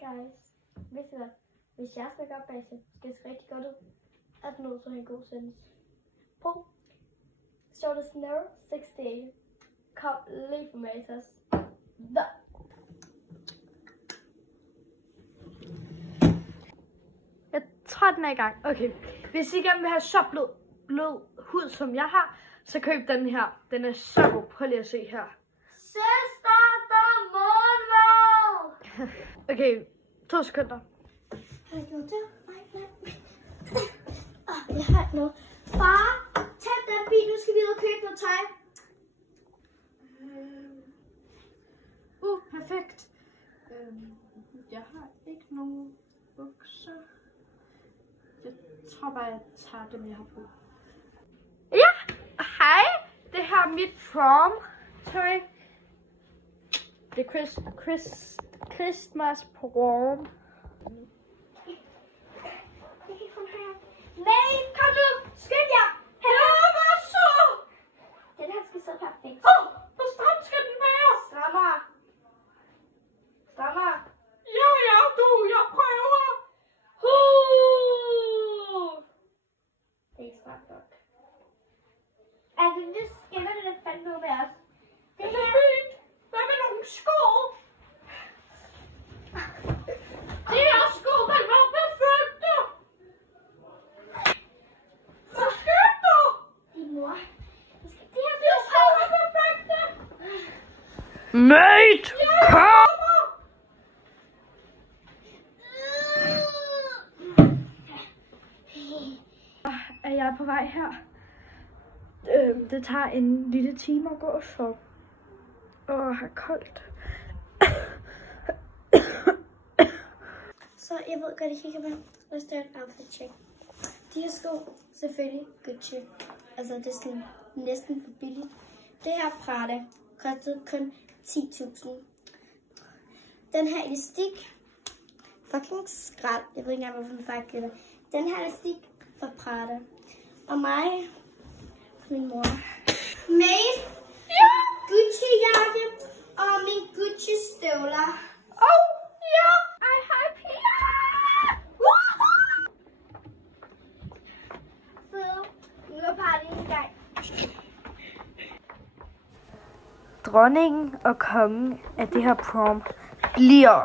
Guys, vidste I hvad? Hvis jeres make-up base skal se rigtig godt ud, er den nødt til at have en god sendelse. Brug Shortest Never 68. Kom lige fra Matas. Da. Jeg tror, den er i gang. Okay, hvis I gerne vil have så blød hud, som jeg har, så køb den her. Den er så god. Prøv lige at se her. Søster, der er morgenmad! Okay, 2 sekunder. Har jeg gjort det? Nej. Jeg har ikke noget. Far, tag den bil. Nu skal vi ud og købe noget tøj. Perfekt. Jeg har ikke nogen bukser. Jeg tror bare, jeg tager dem, jeg har på. Ja, hej. Det her er mit prom tøj. Det er Christmas prom. Nej, kom nu! Skynd jer! Ja, hvad så? Den her skal så perfekt. Hvor stram skal den være? Strammer. Ja, jeg prøver. Det er ikke stramt nok. Altså, nu skinner det fandme ud med os. Det er fint. Hvad med nogle sko? Det er sko, man var perfekte. Hvad sker der? Din mor. Det her Det er sko, man er perfekte. Mate, kom! Er jeg på vej her? Det tager en lille time at gå, så har koldt. Så jeg ved godt, I kigger med. Let's do an outfit check. De her sko, selvfølgelig Gucci. Altså det er sådan næsten for billigt. Det her Prada kostede kun 10.000. Den her elastik, fucking skrald. Jeg ved ikke engang, hvorfor den faktisk gør det. Den her elastik fra Prada. Og mig, min mor. Mate, ja. Gucci jakke og min Gucci støvler. Ja. Hej Pia! Så, nu er partyen i gang. Dronningen og kongen af det her prom bliver.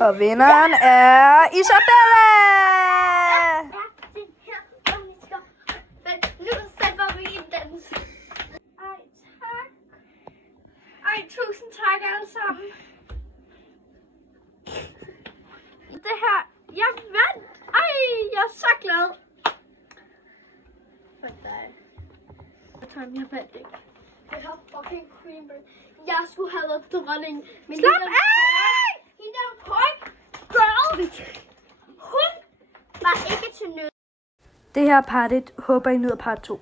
Og vinderen er Isabella! Tusind tak alle sammen. Det her, jeg vandt. Jeg er så glad. For dig. Jeg tager den her vandt ikke. Det her fucking cream. Jeg skulle have været dronning. Slap af! Hende der punk girl. Hun var ikke til nød. Det her party håber I nyder part 2.